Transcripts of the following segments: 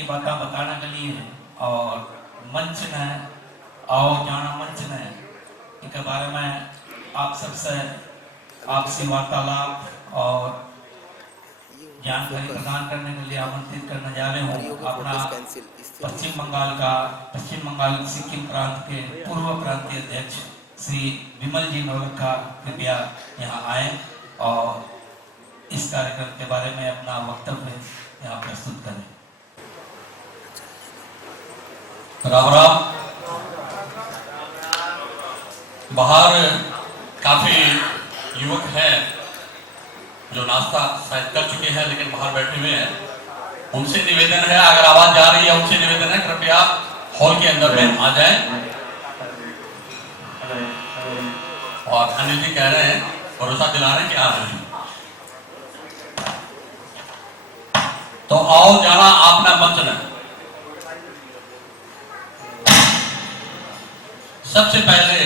की बातें बताने के लिए और मंच ने आओ जाना मंच ने इनके बारे में आप सबसे आपसी वार्तालाप और जानकारी प्रदान करने के लिए आमंत्रित करने जा रहे हूँ अपना पश्चिम बंगाल सिक्किम प्रांत के पूर्व प्रांतीय अध्यक्ष श्री विमल जी नौलखा कृपया यहाँ आए और इस कार्यक्रम के बारे में अपना वक्तव्य यहाँ प्रस्तुत करें। राम राम। बाहर काफी युवक हैं जो नाश्ता शायद कर चुके हैं लेकिन बाहर बैठे हुए हैं। उनसे निवेदन है, अगर आवाज जा रही है उनसे निवेदन है कृपया हॉल के अंदर में आ जाएं। और अनिल जी कह रहे हैं, भरोसा दिला रहे हैं कि आ रहे हैं, तो आओ जाना आपने मंच ने। सबसे पहले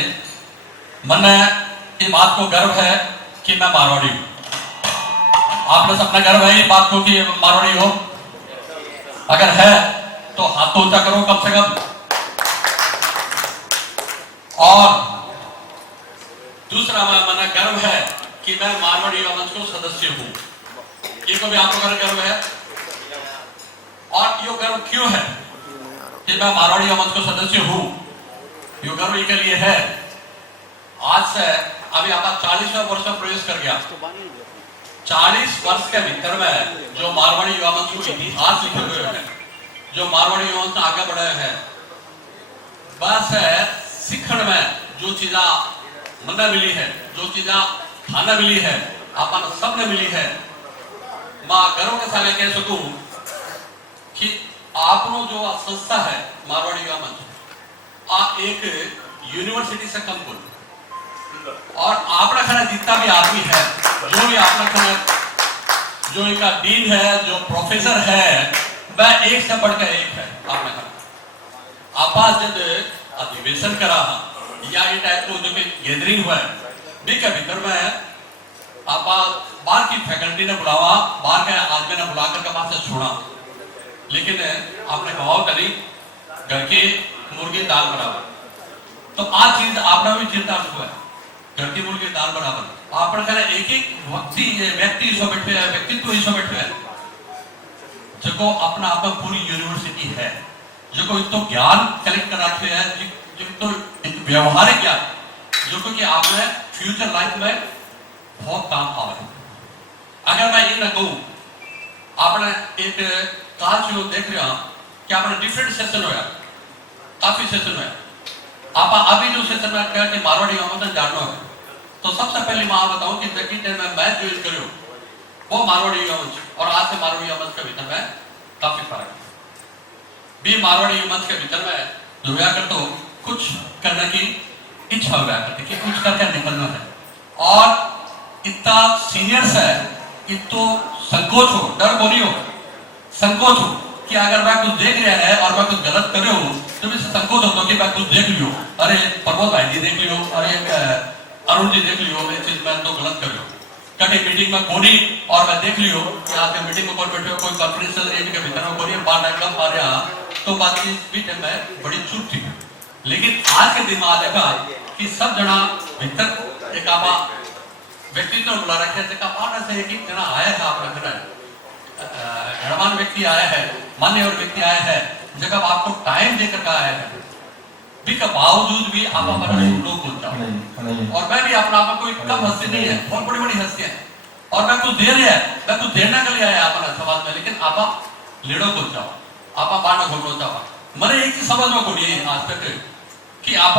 मन इस बात को गर्व है कि मैं मारवाड़ी हूं। आपने सबने गर्व है इस बात को कि मारवाड़ी हो? अगर है तो हाथ ऊंचा करो कम से कम। और दूसरा मन गर्व है कि मैं मारवाड़ी युवा मंच को सदस्य हूं। ये को भी आप लोगों का गर्व है। और ये गर्व क्यों है कि मैं मारवाड़ी युवा मंच को सदस्य हूं? ये गर्व के लिए है, आज से अभी आप 40वें वर्ष में प्रवेश कर गया। 40 वर्ष के भीतर में जो मारवाड़ी युवा मंच को इतिहास लिखे हुए हैं, जो मारवाड़ी युवा मंच आगे बढ़े हैं, बस सीखण में जो चीजा मन मिली है, जो चीजा थाना मिली है, अपन सबने मिली है, मैं गर्व के साथ कह सकूं कि आपनो जो संस्था है मारवाड़ी युवा मंच एक यूनिवर्सिटी से कम बोल। और आपका खाना जितना भी आदमी है, जो भी आपका खाना जो इनका डीन है, जो प्रोफेसर है, वह एक से बढ़कर एक है। आपने कहा आप जब अधिवेशन करा या ये टाइप को जो गैदरिंग हुआ है भी के भीतर में आप बाहर की फैकल्टी ने बुलावा, बाहर के आदमी ने बुला करके बात से छोड़ा, लेकिन आपने गवाह करी घर के मुर्गी दाल बराबर। तो आज चीज आपने भी चिंता हुआ है, घर की मुर्गी दाल बराबर। आपने एक एक व्यक्ति इसो बैठे है, व्यक्तित्व इसो बैठे है, जो अपना आप पूरी यूनिवर्सिटी है, जो इतो ज्ञान कलेक्ट कराते हैं, जो तो व्यवहारिक ज्ञान, जो कि आपने फ्यूचर लाइफ में बहुत काम आवे। अगर मैं ये न कहूं, आपने एक काज जो देख रहे हैं कि आपने डिफरेंट सेशन होया, काफी सेशन है। आप अभी जो सेशन में कहा कि मारवाड़ी युवा मंच जानना है, तो सबसे पहले मैं बताऊं कि जबकि मैं ज्वाइन करूं वो मारवाड़ी युवा मंच और आज से मारवाड़ी युवा मंच के भीतर में काफी फर्क है। भी मारवाड़ी युवा मंच के भीतर में जो हुआ कर तो कुछ करने की इच्छा हुआ करती कि कुछ करके निकलना है, और इतना सीनियर्स है कि तो संकोच हो, डर को नहीं हो, संकोच हो कि अगर मैं कुछ देख रहा है और मैं कुछ गलत कर रहा हूँ तो मुझे संकोच होता कि मैं कुछ देख लियो, अरे प्रमोद भाई जी देख लियो, अरे अरुण जी देख लियो, मैं चीज मैं तो गलत कर रहा हूँ। कभी मीटिंग में कोनी और मैं देख लियो कि आज मीटिंग में कौन बैठे हो, कोई कॉन्फ्रेंस के भीतर में कोनी बाहर एकदम आ रहा, तो बातचीत भी में बड़ी चूक थी। लेकिन आज के दिन में देखा कि सब जना भीतर एक आपा व्यक्तित्व बुला रखे से एक जना आया था आपका घर गणमान व्यक्ति आया है, मान्य और व्यक्ति आया है, जब आपको टाइम देकर का आया है, भी का बावजूद भी आप हमारा लोग बोल जाओ। और मैं भी अपना आप कोई कम हस्ती नहीं है, बहुत बड़ी बड़ी हस्तियां हैं, और मैं कुछ दे रही है, मैं कुछ देने के लिए आया अपना समाज में, लेकिन आप लेड़ो बोल जाओ, आप बाढ़ घोटो जाओ। मैंने एक चीज समझ में को नहीं आज तक कि आप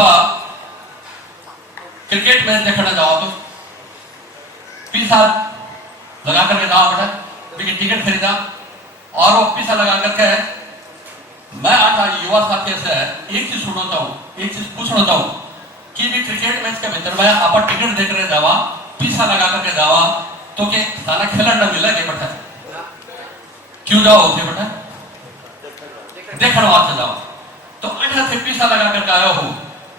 क्रिकेट मैच देखना जाओ तो 20 साल लगा करके जाओ बेटा, लेकिन टिकट खरीदा और वो पैसा लगा करके मैं आज युवा साथी से एक चीज सुनाता हूँ, एक चीज पूछना चाहूँ कि भी क्रिकेट मैच के भीतर में आप टिकट देकर जावा, पैसा लगा करके जावा, तो के सारा खेलना न मिला के बेटा क्यों जाओ उसे बेटा देखना वास्ते जाओ। तो 18 से पैसा लगा करके आया हूँ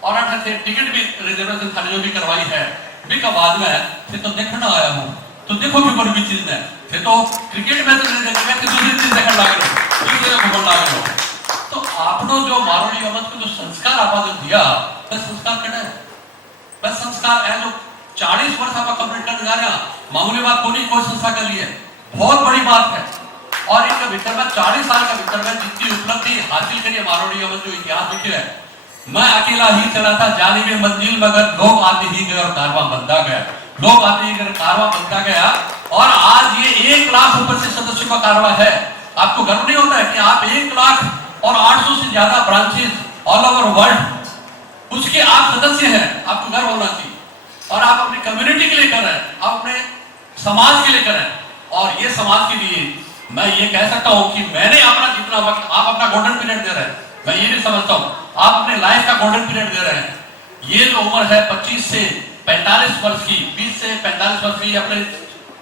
और 18 से टिकट भी रिजर्वेशन थाने जो भी करवाई है, भी का बाद में फिर तो देखना आया हूँ, तो देखो भी बड़ी चीज है, फिर तो क्रिकेट मैच दूसरी चीज देखने लग रही के भूगोल लागलो तो आपनो जो मारोड़ी समाज को जो संस्कार आपा जो दिया बस संस्कार कड़े बस संस्कार है जो 40 वर्ष आपा कंप्लीट कर जा रहे मामूली बात कोई संस्था के लिए बहुत बड़ी बात है। और इनका भीतर में 40 साल का भीतर में जितनी उपलब्धि हासिल करी मारोड़ी समाज जो इतिहास लिखे है, मैं अकेला ही चला था जाने में मंजिल मगर लोग आते ही गए और कारवां बनता गया, लोग आते ही गए कारवां बनता गया और आज ये 1 लाख ऊपर से सदस्यों का कारवां है। आपको गर्व नहीं होता है कि आप 1 लाख और 800 से ज्यादा ब्रांचेस ऑल ओवर वर्ल्ड उसके आप सदस्य हैं, आपको गर्व होना चाहिए। और आप अपनी कम्युनिटी के लिए कर रहे हैं, आप अपने समाज के लिए कर रहे हैं। और ये समाज के लिए मैं ये कह सकता हूं कि मैंने अपना जितना वक्त आप अपना गोल्डन पीरियड दे रहे हैं, मैं ये भी समझता हूं आप अपने लाइफ का गोल्डन पीरियड दे रहे हैं। ये जो उम्र है 25 से 45 वर्ष की, 20 से 45 वर्ष की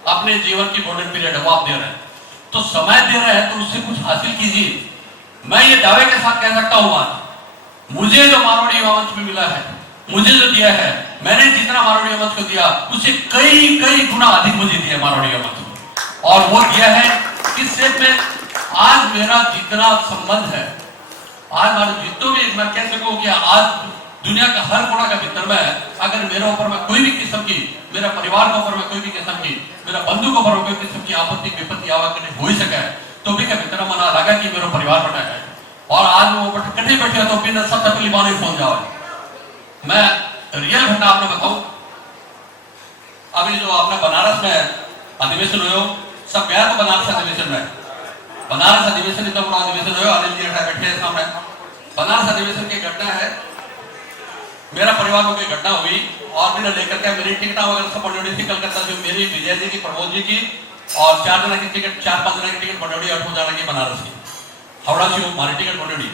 अपने जीवन की गोल्डन पीरियड है वो आप दे रहे हैं, तो समय दे रहे हैं तो उससे कुछ हासिल कीजिए। मैं ये दावे के साथ कह सकता हूं आज मुझे जो मारवाड़ी युवा मंच में मिला है, मुझे जो दिया है, मैंने जितना मारवाड़ी युवा मंच को दिया उससे कई गुना अधिक मुझे दिया मारवाड़ी युवा मंच को। और वो दिया है किस सेट में, आज मेरा जितना संबंध है, आज हमारे जितने भी मैं कह सकूं कि आज दुनिया का हर कोना का भीतर में अगर मेरे ऊपर में कोई भी किस्म की, मेरा परिवार के ऊपर में कोई भी किस्म की, मेरा बंधु के ऊपर में कोई किस्म की आपत्ति विपत्ति आवाकने हो ही सके तो भी का भीतर मना लगा कि मेरा परिवार बना है। और आज वो कटे बैठे तो बिना सबसे पहले बाने फोन जाओ। मैं रियल घटना आपने बताऊं, अभी जो आपने बनारस में अधिवेशन हुए सब गया तो बनारस अधिवेशन में, बनारस अधिवेशन इतना बड़ा अधिवेशन हुआ, अनिल जी बैठे हैं सामने। बनारस अधिवेशन की घटना है, मेरा परिवार में कोई घटना हुई और मैंने लेकर के मेरी टिकट वगैरह सब बनोड़ी थी कलकत्ता से, मेरी विजय जी की, प्रमोद जी की और 4 जना की टिकट, 4-5 जना की टिकट बनोड़ी, 8 जना की बनारस की, हावड़ा से हमारी टिकट बनोड़ी।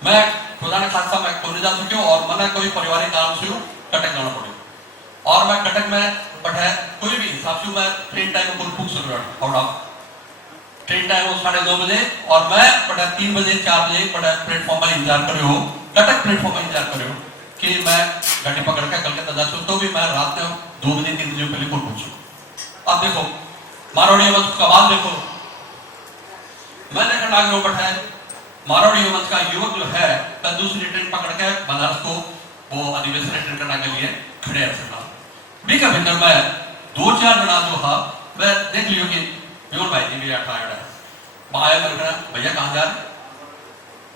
मैं खुदा ने खासा मैं कोने जा चुकी हूँ और मैंने कोई पारिवारिक काम से कटक जाना पड़े और मैं कटक में बैठा कोई भी हिसाब से मैं ट्रेन टाइम को बुक सुन रहा हावड़ा ट्रेन टाइम हो 2:30 बजे और मैं बड़ा 3 बजे 4 बजे बड़ा प्लेटफॉर्म पर इंतजार कर रहे हो, कटक प्लेटफॉर्म पर इंतजार कर रहे हो कि मैं गाड़ी पकड़ के कलकत्ता जा सकूं, तो भी मैं रात में 2 बजे 3 बजे पहले पहुंचू। अब देखो मारवाड़ी मंच का आवाज देखो, मैंने खंडाग्रह बैठा है मारवाड़ी मंच का युवक जो है दूसरी ट्रेन पकड़ के बनारस को वो अधिवेशन अटेंड करने के लिए खड़े हैं। भी का भीतर में 2-4 जना जो है वह देख लियो कि विमल भाई जी भी टायर्ड है, आया मिल रहा भैया कहाँ जा रहे,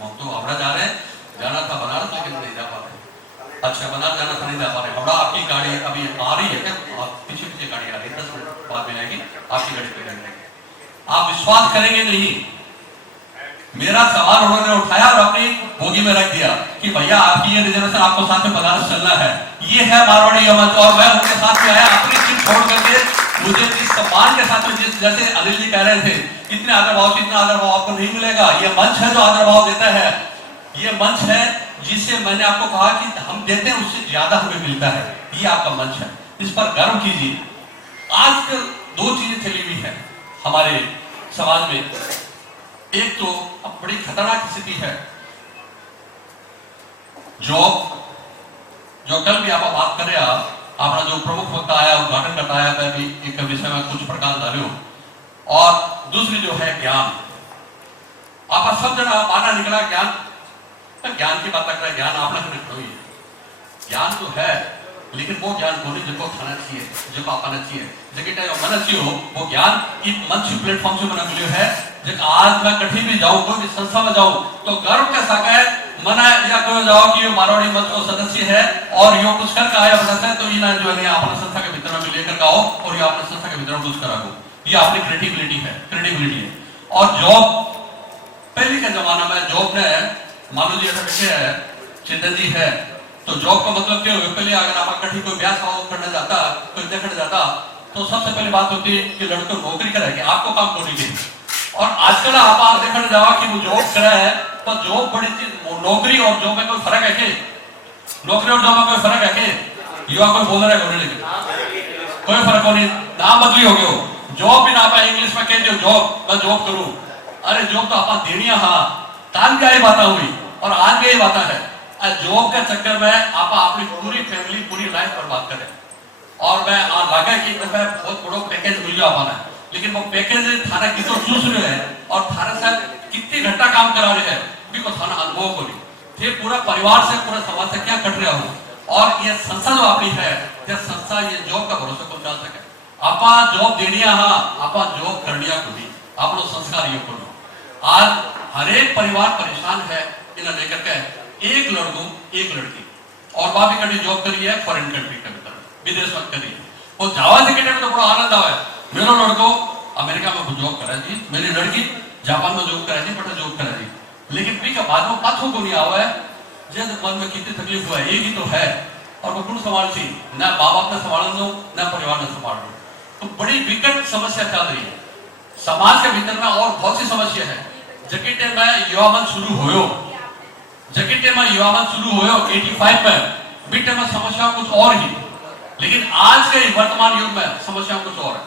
हम तो हावड़ा जा रहे हैं, जाना था बनारस लेकिन नहीं जा पा रहे। अच्छा बनारस जाना था नहीं जा पा रहे, हावड़ा आपकी गाड़ी अभी आ रही है क्या, पीछे गाड़ी आ रही है, 10 मिनट बाद में आएगी, आपकी गाड़ी पे जाएंगे। आप विश्वास करेंगे नहीं, मेरा सवाल उन्होंने उठाया और अपनी बोगी में रख दिया कि भैया आपकी ये रिजर्वेशन आपको साथ में बनारस चलना है, ये है मारवाड़ी मंच। और मैं उनके साथ में आया अपनी सीट छोड़ करके, मुझे जिस सम्मान के साथ में जिस जैसे अनिल जी कह रहे थे इतने आदर भाव से इतना आदर भाव आपको नहीं मिलेगा। ये मंच है जो आदर भाव देता है, ये मंच है जिससे मैंने आपको कहा कि हम देते हैं उससे ज्यादा हमें मिलता है, ये आपका मंच है, इस पर गर्व कीजिए। आजकल 2 चीजें चली हुई है हमारे समाज में, एक तो अब बड़ी खतरनाक स्थिति है जॉब, जो कल भी आप बात कर रहे हैं, अपना जो प्रमुख वक्ता आया उद्घाटन करता है, मैं भी एक विषय में कुछ प्रकाश डालो। और दूसरी जो है ज्ञान, आप सब जना माना निकला ज्ञान, ज्ञान की बात कर रहे हैं, ज्ञान आपने खड़ी है, ज्ञान तो है लेकिन वो ज्ञान बोले जिनको खाना चाहिए, जिनको आना चाहिए, जगह मना चाहिए हो, वो ज्ञान इस मंच प्लेटफॉर्म से बना मिले है। जब आज मैं कहीं भी जाऊं, कोई भी संस्था में जाऊं तो गर्व के साथ है मना या कोई जाओ कि ये मारवाड़ी मंच का सदस्य है और यो कुछ कर का आया है, तो ये ना जो है अपना संस्था के भीतर में लेकर आओ और ये अपने संस्था के भीतर में कुछ करा दो, ये आपकी क्रेडिबिलिटी है। और जॉब पहले के जमाना में जॉब ने मानो जी ऐसा कैसे है, चिंतन जी है, तो जॉब का मतलब क्या हो, पहले अगर आप कहीं कोई ब्याह करने जाता, कोई देखने जाता, तो सबसे पहले बात होती है कि लड़के नौकरी करेंगे, आपको काम करने के। और आजकल आप देखने जाओ कि वो जॉब करे है, तो जॉब बड़ी चीज, नौकरी और जॉब में कोई फर्क है क्या, नौकरी और जॉब में कोई फर्क है क्या, युवा कोई बोल रहा है लेकिन कोई फर्क नहीं, नाम बदली हो गया, जॉब भी ना आप इंग्लिश में कहते हो जॉब, मैं जॉब करूं, अरे जॉब तो आप देनिया, हाँ काल भी आई बात हुई और आज भी यही बात है। जॉब के चक्कर में आप अपनी पूरी फैमिली पूरी लाइफ बर्बाद करें। और मैं लगा कि बहुत बड़ा पैकेज मिल गया पाना, लेकिन वो पैकेज थाना कितो चूस रहे है और थाना साहब कितनी घंटा काम करा रहे हैं बिको थाना अनुभव को नहीं थे पूरा परिवार से पूरा समाज से क्या कट रहा हो और ये संस्था जो आपकी है ये संस्था ये जॉब का भरोसा को चल सके आपा जॉब देनी हाँ आपा जॉब करनिया को भी आप लोग संस्कार ये करो आज हर एक परिवार परेशान है इन्हें लेकर के एक लड़को एक लड़की और बाप भी कभी जॉब करी है फॉरेन कंट्री के भीतर विदेश में करी वो जावा से में तो बड़ा आनंद आवा है मेरा लड़को अमेरिका में जॉब करा जी मेरी लड़की जापान में जॉब करा जी बटा जॉब करा जी लेकिन भी का बाद में पाथों को नहीं आवा है जैसे मन में कितनी तकलीफ हुआ है एक ही तो है और वो कौन संभाल सी ना माँ बाप ने संभाल लो ना परिवार ने संभाल लो तो बड़ी विकट समस्या चल रही है समाज के भीतर में और बहुत सी समस्या है जकिटे में युवा मन शुरू होयो जकिटे में युवा मन शुरू होयो 85 में बीटे में समस्या कुछ और ही लेकिन आज के वर्तमान युग में समस्या कुछ और है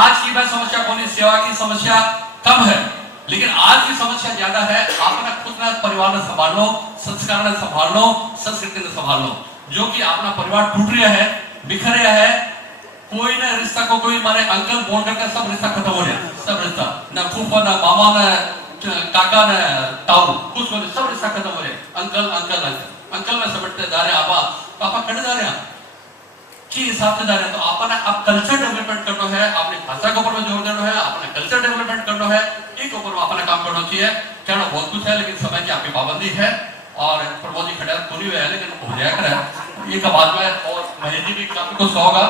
आज की मैं समस्या कौन सेवा की समस्या कम है लेकिन आज की समस्या ज्यादा है अपना खुद ने परिवार ने संभाल लो संस्कार ने संभाल लो संस्कृति ने संभाल लो जो कि अपना परिवार टूट रहा है बिखर रहा है कोई ना रिश्ता को कोई माने अंकल बोल करके सब रिश्ता खत्म हो रहा सब रिश्ता ना फूफा ना मामा ना काका ना ताऊ कुछ सब रिश्ता खत्म हो रहे अंकल अंकल अंकल अंकल में समझते जा रहे आपा पापा कट जा रहे हैं कि हिसाब से जा रहे हैं तो अपना अब कल्चर डेवलपमेंट करना है अपनी भाषा के ऊपर में जोर देना है अपना कल्चर डेवलपमेंट करना है एक ऊपर में अपना काम करना चाहिए कहना बहुत कुछ है लेकिन समय की आपकी पाबंदी है और प्रमोद जी खड़ा पूरी हुई है लेकिन हो जाया करे एक बाद में और महेश जी भी काफी कुछ होगा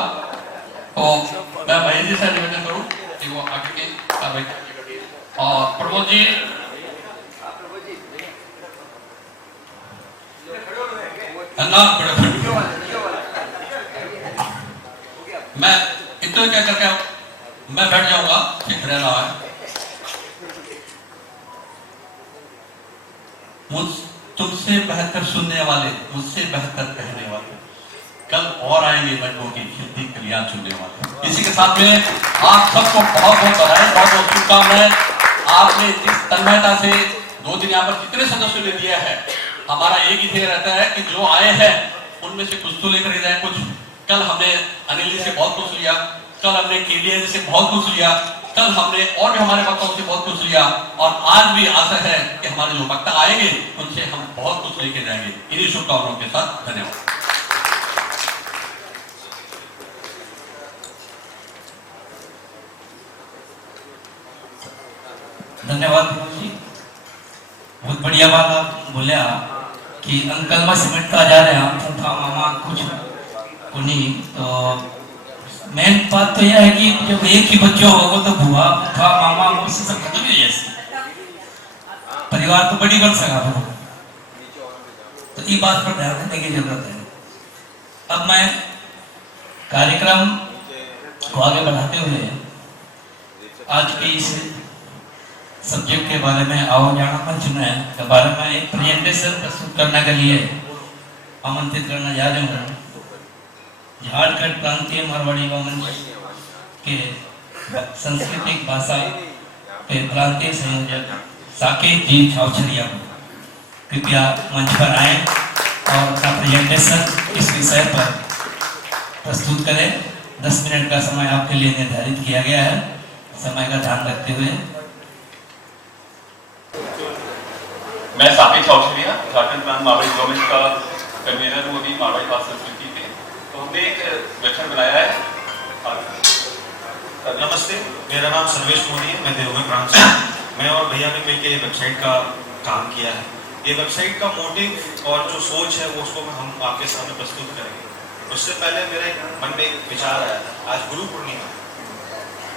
तो मैं महेश जी से निवेदन करूं कि वो आगे की कार्रवाई और प्रमोद जी मैं इतना क्या करके मैं बैठ जाऊंगा ठीक रहना है तुमसे बेहतर सुनने वाले मुझसे बेहतर कहने वाले कल और आएंगे बच्चों की खेती कल्याण चुनने वाले इसी के साथ में आप सबको बहुत बहुत बधाई बहुत बहुत शुभकामनाएं आपने जिस तन्मयता से 2 दिन यहाँ पर कितने सदस्यों ने दिया है हमारा एक ही ध्येय रहता है कि जो आए हैं उनमें से कुछ तो लेकर ही जाए कुछ कल हमने अनिल जी से बहुत कुछ लिया कल हमने केडीए जी से बहुत कुछ लिया कल हमने और भी हमारे वक्ताओं से बहुत कुछ लिया और आज भी आशा है कि हमारे जो वक्ता आएंगे उनसे हम बहुत कुछ लेके जाएंगे इन्हीं शुभकामनाओं के साथ धन्यवाद धन्यवाद जी बहुत बढ़िया बात आप बोलिया कि अंकल में सिमेंट का जा रहे हैं फूफा मामा कुछ नहीं तो मेन बात तो यह है कि जब एक ही बच्चों होगा तो बुआ फूफा मामा मौसी सब खत्म ही जैसे परिवार तो बड़ी बन सका तो ये बात पर ध्यान देने की जरूरत है अब मैं कार्यक्रम को आगे बढ़ाते हुए आज के इस सब्जेक्ट के बारे में आओ जाना मंच में के बारे में एक प्रेजेंटेशन प्रस्तुत करने के लिए आमंत्रित करना जा रहे हूँ झारखंड प्रांतीय मारवाड़ी मंच के सांस्कृतिक भाषा के प्रांतीय संयोजक साकेत जी छावछरिया कृपया मंच पर आए और अपना प्रेजेंटेशन इस विषय पर प्रस्तुत करें 10 मिनट का समय आपके लिए निर्धारित किया गया है समय का ध्यान रखते हुए मैं साकेत छावछरिया झारखंड प्रांत मारवाड़ी गवर्नमेंट का कन्वीनर हूँ अभी मारवाड़ी भाषा संस्कृति पे तो हमने एक व्याख्यान बनाया है नमस्ते मेरा नाम सर्वेश मोदी है मैं देवघर प्रांत से मैं और भैया ने मिलकर वेबसाइट का काम किया है ये वेबसाइट का मोटिव और जो सोच है वो उसको हम आपके सामने प्रस्तुत करेंगे उससे पहले मेरे मन में एक विचार आया आज गुरु पूर्णिमा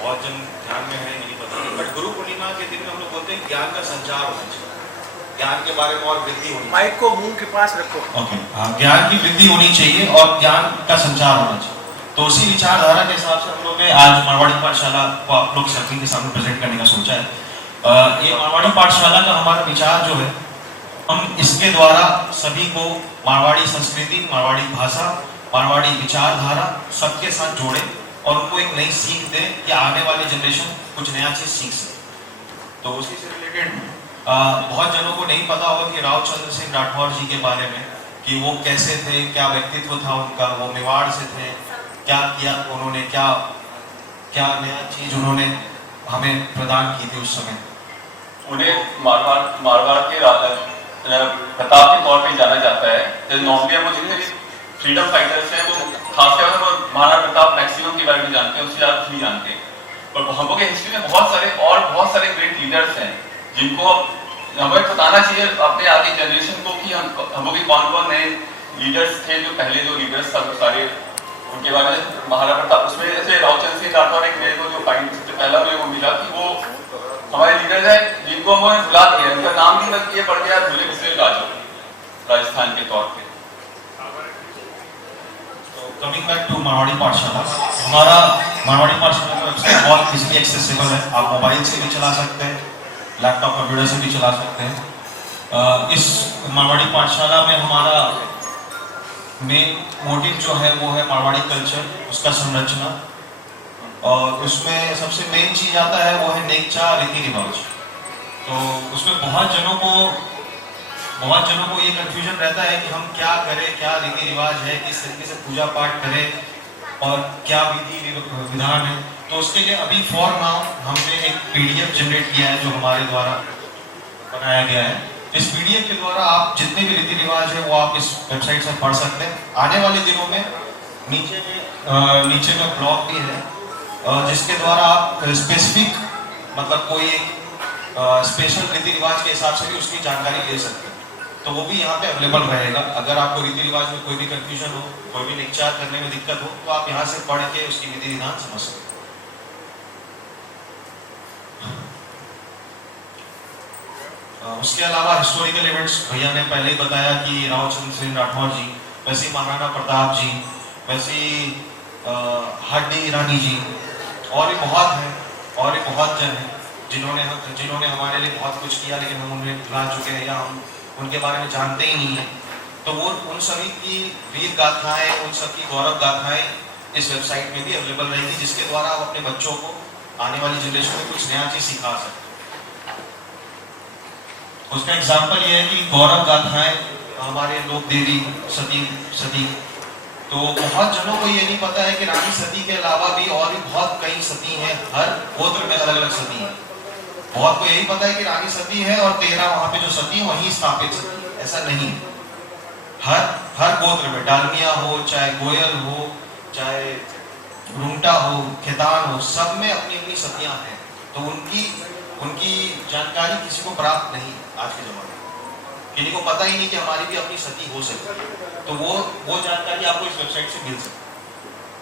बहुत जन ध्यान में है नहीं पता बट गुरु पूर्णिमा के दिन में हम लोग बोलते हैं ज्ञान का संचार होना चाहिए ज्ञान के बारे में और वृद्धि होनी माइक को मुंह के पास रखो ओके ज्ञान की वृद्धि होनी चाहिए और ज्ञान का संचार होना चाहिए तो उसी विचारधारा के हिसाब से हम लोग ने आज मारवाड़ी पाठशाला को आप लोग सभी के सामने प्रेजेंट करने का सोचा है ये मारवाड़ी पाठशाला का हमारा विचार जो है हम इसके द्वारा सभी को मारवाड़ी संस्कृति मारवाड़ी भाषा मारवाड़ी विचारधारा सबके साथ जोड़े और उनको एक नई सीख दें कि आने वाली जनरेशन कुछ नया चीज सीख सके तो उसी से रिलेटेड बहुत जनों को नहीं पता होगा कि राव चंद्र सिंह राठौर जी के बारे में कि वो कैसे थे क्या व्यक्तित्व था उनका वो मेवाड़ से थे क्या किया उन्होंने क्या क्या नया चीज उन्होंने हमें प्रदान की थी उस समय? उन्हें मारवाड़ के प्रताप के तौर पे जाना जाता है। नॉर्मली हम जितने भी फ्रीडम फाइटर्स हैं वो खासकर महाराणा प्रताप मैक्सिमम के बारे में जानते हैं, उससे ज़्यादा कुछ नहीं जानते। और हम लोग के हिस्ट्री में बहुत सारे ग्रेट लीडर्स हैं जिनको हमें बताना चाहिए अपने आगे जनरेशन को कि हम लोग कौन कौन नए लीडर्स थे, जो पहले जो लीडर्स सारे उनके बारे में महाराणा प्रताप, उसमें जैसे रावचंद्र सिंह राठौर एक मेरे को जो पॉइंट सबसे पहला मुझे वो मिला कि वो हमारे लीडर्स हैं जिनको हमें भुला दिया, उनका नाम भी मत किए पड़ गया भूले बिसरे राजस्थान के तौर पे। कमिंग बैक टू मारवाड़ी पाठशाला, हमारा मारवाड़ी पाठशाला का वेबसाइट बहुत इजीली एक्सेसिबल है। आप मोबाइल से भी चला सकते हैं, लैपटॉप कंप्यूटर से भी चला सकते हैं। इस मारवाड़ी पाठशाला में हमारा मेन मोटिव जो है वो है मारवाड़ी कल्चर, उसका संरचना, और उसमें सबसे मेन चीज आता है वो है नेकचा रीति रिवाज। तो उसमें बहुत जनों को ये कंफ्यूजन रहता है कि हम क्या करें, क्या रीति रिवाज है, किस तरीके से पूजा पाठ करें और क्या विधि विधान है। तो उसके लिए अभी फॉर नाउ हमने एक पीडीएफ जनरेट किया है जो हमारे द्वारा बनाया गया है। इस पीडीएफ के द्वारा आप जितने भी रीति रिवाज है वो आप इस वेबसाइट से पढ़ सकते हैं। आने वाले दिनों में नीचे में ब्लॉग भी है जिसके द्वारा आप स्पेसिफिक मतलब कोई एक स्पेशल रीति रिवाज के हिसाब से भी उसकी जानकारी ले सकते हैं। तो वो भी यहाँ पे अवेलेबल रहेगा। अगर आपको रीति रिवाज में कोई भी कंफ्यूजन हो, कोई भी निचार करने में दिक्कत हो, तो आप यहाँ से पढ़ के उसकी विधि विधान समझ सकते हैं। उसके अलावा हिस्टोरिकल इवेंट्स भैया ने पहले ही बताया कि रावचंद्र सिंह राठौर जी, वैसे महाराणा प्रताप जी, वैसे हड्डी रानी जी, और भी बहुत हैं, और भी बहुत जन हैं जिन्होंने हमारे लिए बहुत कुछ किया, लेकिन हम उन्हें भुला चुके हैं या हम उनके बारे में जानते ही नहीं है। तो वो उन सभी की वीर गाथाएं, उन सब की गौरव गाथाएं इस वेबसाइट में भी अवेलेबल रहेगी, जिसके द्वारा आप अपने बच्चों को आने वाली जनरेशन में कुछ नया चीज सिखा सकते हैं। उसका एग्जाम्पल ये है कि गौरव गाथाएं हमारे लोक देवी सती, तो बहुत जनों को ये नहीं पता है कि रानी सती के अलावा भी और भी बहुत कई सती हैं, हर गोत्र में अलग अलग सती है। बहुत को यही पता है कि रानी सती है और 13 वहां पे जो सती है वहीं स्थापित सती है, ऐसा नहीं। हर गोत्र में डालमिया हो, चाहे गोयल हो, चाहे रूंटा हो, खेतान हो, सब में अपनी अपनी सतियां हैं। तो उनकी जानकारी किसी को प्राप्त नहीं आज के जमाने में, किसी को पता ही नहीं कि हमारी भी अपनी सती हो सकती है। तो वो जानकारी आपको इस वेबसाइट से मिल सकती है।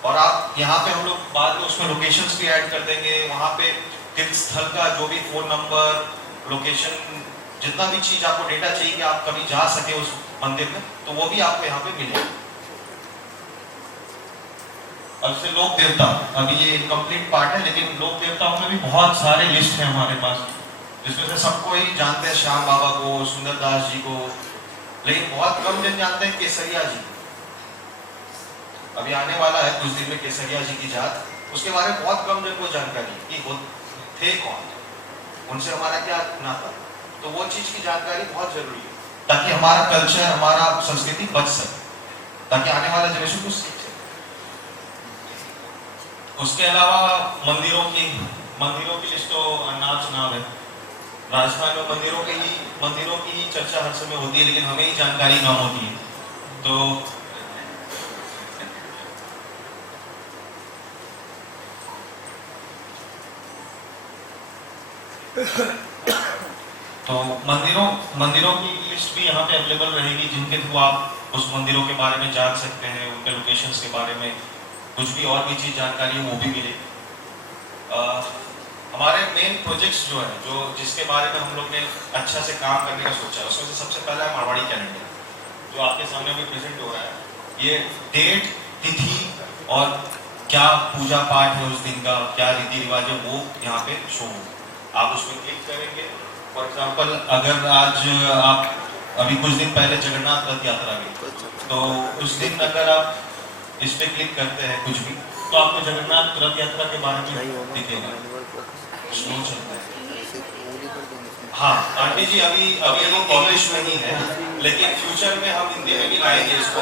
और आप यहाँ पे हम लोग बाद में उसमें लोकेशंस भी ऐड कर देंगे। वहाँ पे तीर्थ स्थल का जो भी फोन नंबर, लोकेशन, जितना भी चीज आपको डेटा चाहिए कि आप कभी जा सके उस मंदिर में, तो वो भी आपको यहाँ पे मिलेगा। अब से लोक देवता, अभी ये कंप्लीट पार्ट है, लेकिन लोक देवताओं में भी बहुत सारे लिस्ट है हमारे पास, जिसमें से सबको ही जानते हैं, श्याम बाबा को, सुंदरदास जी को, लेकिन बहुत कम जन जानते हैं केसरिया जी। अभी आने वाला है कुछ दिन में केसरिया जी की जात, उसके बारे में बहुत कम जन को जानकारी कि वो थे कौन, उनसे हमारा क्या नाता। तो वो चीज की जानकारी बहुत जरूरी है ताकि हमारा कल्चर, हमारा संस्कृति बच सके, ताकि आने वाला जनरेशन कुछ सीख सके। उसके अलावा मंदिरों की लिस्ट तो अनाप-शनाप है। राजस्थान में मंदिरों की ही चर्चा हर समय होती है, लेकिन हमें ही जानकारी कम होती है। तो मंदिरों की लिस्ट भी यहाँ पे अवेलेबल रहेगी, जिनके थ्रू आप उस मंदिरों के बारे में जान सकते हैं, उनके लोकेशंस के बारे में कुछ भी और भी चीज जानकारी है वो भी मिलेगी। हमारे मेन प्रोजेक्ट्स जो है, जिसके बारे में हम लोग ने अच्छा से काम करने का सोचा है, उसमें से सबसे पहला है मारवाड़ी कैलेंडर, जो आपके सामने भी प्रेजेंट हो रहा है। ये डेट, तिथि और क्या पूजा पाठ है उस दिन का, क्या रीति रिवाज है, वो यहाँ पे शो हो। आप उस पर क्लिक करेंगे। फॉर एग्जाम्पल, अगर आज आप अभी कुछ दिन पहले जगन्नाथ रथ यात्रा गई, तो उस दिन अगर आप इस पे क्लिक करते हैं कुछ भी, तो आपको जगन्नाथ रथ यात्रा के बारे में दिखेगा, स्लो चलता है। हाँ आंटी जी, अभी अभी ये इंग्लिश में ही है, लेकिन फ्यूचर में हम हिंदी में भी लाएंगे इसको।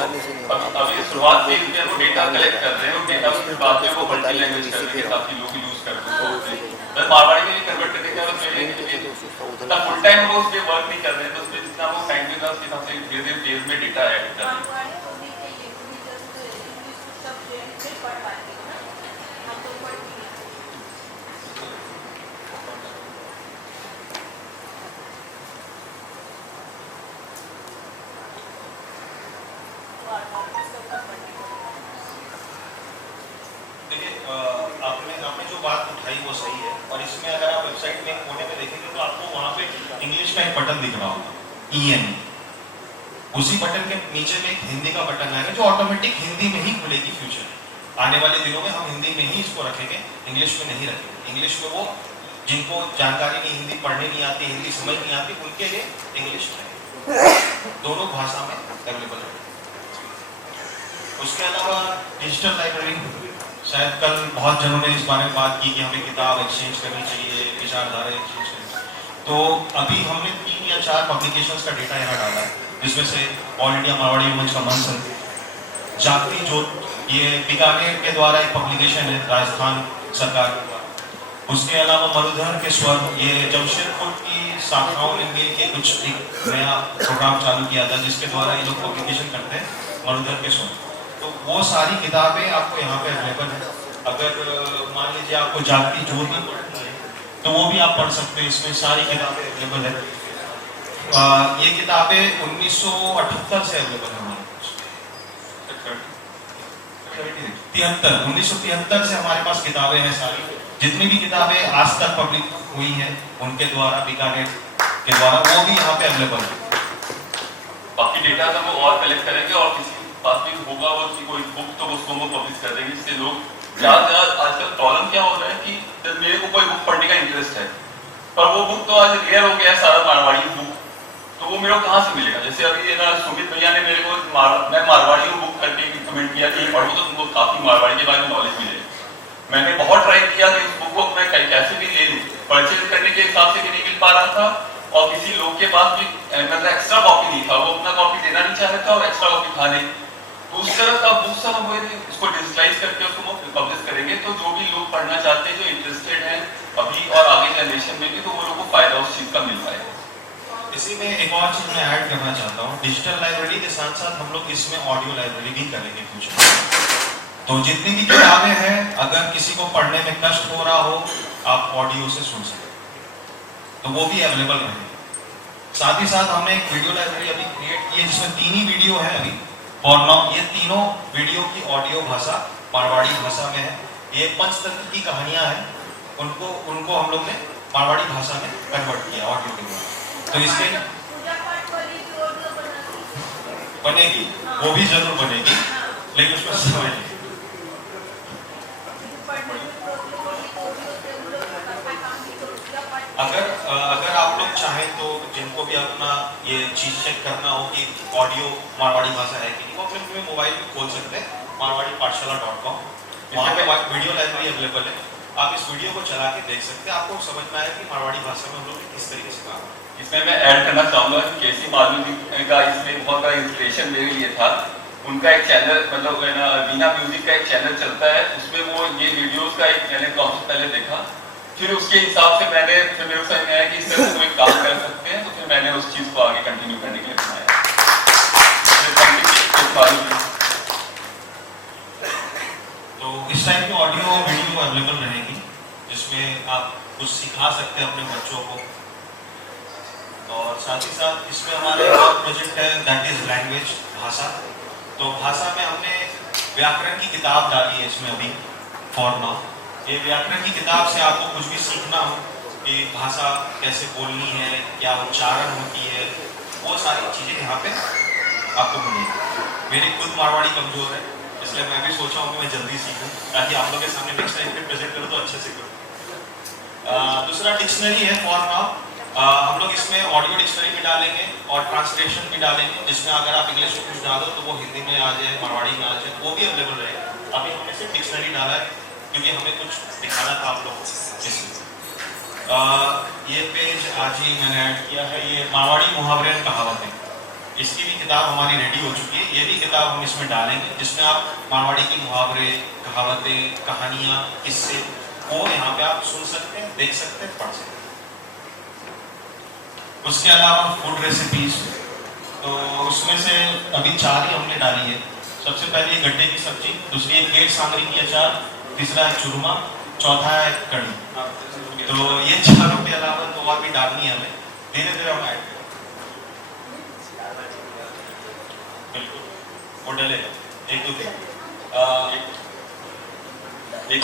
अभी शुरुआत में इसमें वो डेटा कलेक्ट कर रहे हैं, वो डेटा के बाद में वो मल्टी लैंग्वेज कर रहे हैं ताकि लोग यूज कर सकें। तो मारवाड़ी में भी कन्वर्ट करने का मतलब फुल टाइम वो उस पे वर्क नहीं कर रहे हैं, तो उसमें जितना वो टाइम देना उसके हिसाब से धीरे-धीरे पेज में डेटा ऐड कर रहे हैं। देखिए आपने जो बात उठाई वो सही है, और इसमें अगर आप वेबसाइट में कोने में देखेंगे तो आपको वहाँ पे इंग्लिश का एक बटन दिख रहा होगा, EN। उसी बटन के नीचे में एक हिंदी का बटन आएगा जो ऑटोमेटिक हिंदी में ही खुलेगी। फ्यूचर आने वाले दिनों में हम हिंदी में ही इसको रखेंगे, इंग्लिश में नहीं रखेंगे। इंग्लिश में वो जिनको जानकारी नहीं, हिंदी पढ़ने नहीं आती, हिंदी समझ नहीं आती, उनके लिए इंग्लिश में दोनों भाषा में अवेलेबल है। उसके अलावा डिजिटल लाइब्रेरी, शायद कल बहुत जनों ने इस बारे में बात की कि हमें किताब एक्सचेंज करनी चाहिए, विचारधारा एक्सचेंज करनी चाहिए। तो अभी हमने 3 या 4 पब्लिकेशंस का डेटा यहाँ डाला है, जिसमें से ऑल इंडिया मारवाड़ी मंच का मंच, जागती ज्योत, ये बीकानेर के द्वारा एक पब्लिकेशन है राजस्थान सरकार के द्वारा। उसके अलावा मरुधर के स्वर, ये जमशेदपुर की शाखाओं ने मिल के कुछ एक नया प्रोग्राम चालू किया था जिसके द्वारा ये लोग पब्लिकेशन करते हैं, मरुधर के स्वर। तो वो सारी किताबें आपको यहाँ पे अवेलेबल है। अगर मान लीजिए आपको जागती ज्योत भी पढ़नी है तो वो भी आप पढ़ सकते हैं, इसमें सारी किताबें अवेलेबल है। ये किताबें 1978 से अवेलेबल है हमारे पास, 1973 से हमारे पास किताबें हैं सारी। जितनी भी किताबें आज तक पब्लिक हुई हैं उनके द्वारा, बीकानेर के द्वारा, वो भी यहाँ पे अवेलेबल है। बाकी डेटा तो वो और कलेक्ट करेंगे और किसी पास भी होगा वो कोई बुक तो उसको वो पब्लिश कर देंगे, जिससे लोग ज़्यादा आजकल प्रॉब्लम क्या हो रहा है कि जब मेरे को कोई बुक पढ़ने का इंटरेस्ट है पर वो बुक तो आज रेयर हो गया है, सारा मारवाड़ी बुक, तो वो मेरे को कहाँ से मिलेगा। जैसे अभी ना सुमित भैया ने मेरे को मैं मारवाड़ी बुक करके रिकमेंड किया कि पढ़ो तो तुमको काफ़ी मारवाड़ी के बारे में नॉलेज मिलेगी। मैंने बहुत ट्राई किया कि उस बुक को मैं कैसे भी ले लूँ, परचेज करने के हिसाब से भी नहीं मिल पा रहा था, और किसी लोग के पास भी मतलब एक्स्ट्रा कॉपी नहीं था, वो अपना कॉपी देना नहीं चाह रहा था और एक्स्ट्रा कॉपी था नहीं। तो उस तरह का बुक्स हम इसको डिजिटलाइज करके उसको पब्लिश करेंगे, तो जो भी लोग पढ़ना चाहते हैं, जो इंटरेस्टेड हैं अभी और आगे जनरेशन में भी, तो वो लोगों को फायदा उस चीज़ का मिल पाएगा। इसी में एक और चीज मैं ऐड करना चाहता हूँ, डिजिटल लाइब्रेरी के साथ साथ हम लोग इसमें ऑडियो लाइब्रेरी भी करेंगे कुछ। तो जितनी भी किताबें हैं, अगर किसी को पढ़ने में कष्ट हो रहा हो, आप ऑडियो से सुन सकते, तो वो भी अवेलेबल रहेंगे। साथ ही साथ हमने एक वीडियो लाइब्रेरी अभी क्रिएट की है जिसमें 3 ही वीडियो है अभी फॉर नाउ। ये तीनों वीडियो की ऑडियो भाषा मारवाड़ी भाषा में है। ये पंचतंत्र की कहानियां हैं, उनको हम लोग ने मारवाड़ी भाषा में कन्वर्ट किया ऑडियो के द्वारा। तो इसके बनेगी, वो भी जरूर बनेगी, लेकिन उसमें समय नहीं। अगर आप लोग चाहें तो जिनको भी अपना ये चीज चेक करना हो कि ऑडियो मारवाड़ी भाषा है कि नहीं, वो अपने मोबाइल में खोल सकते हैं marwadipathshala.com, वहाँ पे वीडियो लाइब्रेरी अवेलेबल है। आप इस वीडियो को चला के देख सकते हैं, आपको समझ में आएगा कि मारवाड़ी भाषा में हम लोग किस तरीके से काम। इसमें मैं ऐड करना चाहूँगा कि केसी मालू जी का इसमें बहुत बड़ा इंस्पिरेशन मेरे लिए था। उनका एक चैनल मतलब वीना म्यूजिक का एक चैनल चलता है, उसमें वो ये वीडियोस का एक मैंने कॉन्सेप्ट पहले देखा, फिर उसके हिसाब से फिर मेरे को समझ में आया कि इस तरह से कोई काम कर सकते हैं, तो फिर मैंने उस चीज़ को आगे कंटिन्यू करने के लिए बनाया। तो इस टाइप की ऑडियो वीडियो अवेलेबल रहेगी जिसमें आप कुछ सिखा सकते हैं अपने बच्चों को। और साथ ही साथ इसमें हमारा एक प्रोजेक्ट है दैट इज लैंग्वेज, भाषा। तो भाषा में हमने व्याकरण की किताब डाली है इसमें अभी फॉर नाउ। ये व्याकरण की किताब से आपको कुछ भी सीखना हो कि भाषा कैसे बोलनी है, क्या उच्चारण होती है, वो सारी चीज़ें यहाँ पे आपको मिलेंगी। मेरी खुद मारवाड़ी कमजोर है, इसलिए मैं भी सोचा हूँ कि मैं जल्दी सीखूँ ताकि आप लोगों के सामने नेक्स्ट टाइम पे प्रेजेंट करूँ तो अच्छे से करूँ। दूसरा डिक्शनरी है फॉर नाउ। हम लोग इसमें ऑडियो डिक्शनरी भी डालेंगे और ट्रांसलेशन भी डालेंगे, जिसमें अगर आप इंग्लिश में कुछ डालो तो वो हिंदी में आ जाए, मारवाड़ी में आ जाए, वो भी अवेलेबल रहेगा। अभी हमने सिर्फ डिक्शनरी डाला है क्योंकि हमें कुछ दिखाना था आप लोगों को। ये पेज आज ही मैंने ऐड किया है, ये मारवाड़ी मुहावरे और कहावतें, इसकी भी किताब हमारी रेडी हो चुकी है। ये भी किताब हम इसमें डालेंगे जिसमें आप मारवाड़ी की मुहावरे, कहावतें, कहानियाँ, किस्से वो यहाँ पे आप सुन सकते हैं, देख सकते हैं, पढ़ सकते हैं। उसके अलावा फूड रेसिपीज, तो उसमें से अभी 4 ही हमने डाली है। सबसे पहले गड्ढे की सब्जी, दूसरी है गेट सांगरी की अचार, तीसरा है चूरमा, चौथा है कढ़ी। तो ये 4 के अलावा तो और भी डालनी है हमें, धीरे धीरे हम ऐड करें। बिल्कुल वो डलेगा। एक दो दिन एक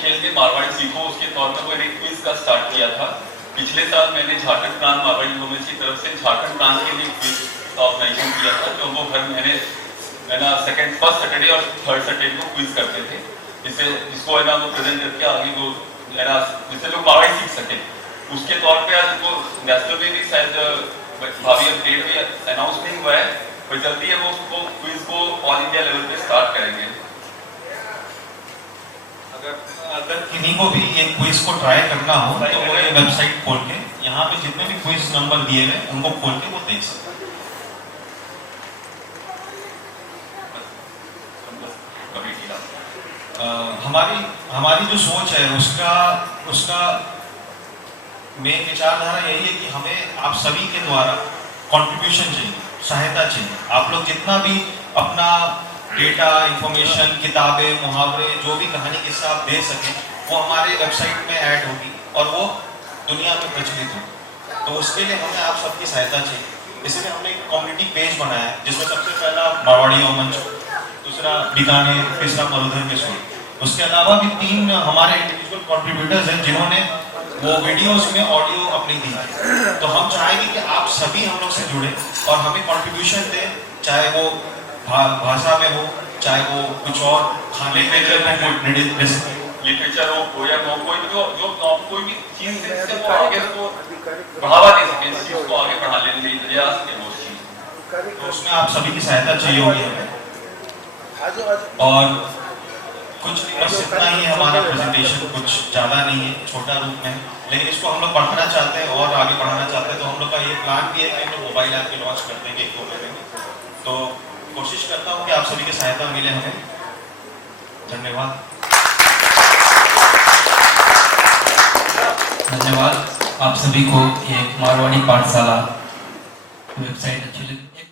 खेल के मारवाड़ी सीखो उसके तौर पर वो एक क्विज का स्टार्ट किया था। पिछले साल मैंने झारखंड प्रांत मारवाड़ी यूनिवर्सिटी की तरफ से झारखंड प्रांत के लिए क्विज का ऑर्गेनाइजेशन किया था, तो वो हर महीने फर्स्ट सैटरडे और थर्ड सैटरडे को क्विज करते थे, जिसको है ना वो प्रेजेंट करके आगे वो है ना जिससे लोग मारवाड़ी सीख सके। उसके तौर पे आज वो नेशनल में भी शायद भावी अपडेट भी अनाउंस नहीं हुआ है, पर जल्दी है वो उसको क्विज को ऑल इंडिया लेवल पे स्टार्ट करेंगे। अगर किन्हीं को भी ये क्विज को ट्राई करना हो तो वो ये वेबसाइट खोल के यहाँ पे जितने भी क्विज नंबर दिए हुए उनको खोल के वो देख सकते हैं। हमारी जो सोच है उसका मेन विचारधारा यही है कि हमें आप सभी के द्वारा कंट्रीब्यूशन चाहिए, सहायता चाहिए। आप लोग जितना भी अपना डेटा, इंफॉर्मेशन, किताबें, मुहावरे, जो भी कहानी किस्सा आप दे सकें वो हमारे वेबसाइट में ऐड होगी और वो दुनिया में प्रचलित होगी। तो उसके लिए हमें आप सबकी सहायता चाहिए, इसलिए हमने एक कम्युनिटी पेज बनाया है जिसमें सबसे पहला मारवाड़ी मंच, दूसरा बीकानेर, तीसरा मरुधर के स्कूल। उसके अलावा भी 3 हमारे इंडिविजुअल कंट्रीब्यूटर्स हैं जिन्होंने वो वीडियोस में ऑडियो अपनी दी है। तो हम चाहेंगे कि आप सभी हम लोग से जुड़े और हमें कंट्रीब्यूशन दें, चाहे वो भाषा में हो, चाहे वो कुछ और खाने में लिटरेचर हो, पोएम हो, कोई भी चीज जिससे वो आगे को बढ़ावा दे सके, इस चीज को आगे बढ़ा ले जा सके वो चीज। तो उसमें आप सभी की सहायता चाहिए होगी हमें। और कुछ बस इतना ही है हमारा प्रेजेंटेशन, कुछ ज़्यादा नहीं है, छोटा रूप में है, लेकिन इसको हम लोग बढ़ाना चाहते हैं और आगे बढ़ाना चाहते हैं। तो हम लोग का ये प्लान भी है कि हम लोग मोबाइल ऐप भी लॉन्च कर देंगे 1-2 महीने में। तो कोशिश करता हूँ कि आप सभी की सहायता मिले हमें। धन्यवाद। धन्यवाद आप सभी को। ये मारवाड़ी पाठशाला वेबसाइट अच्छी लगी।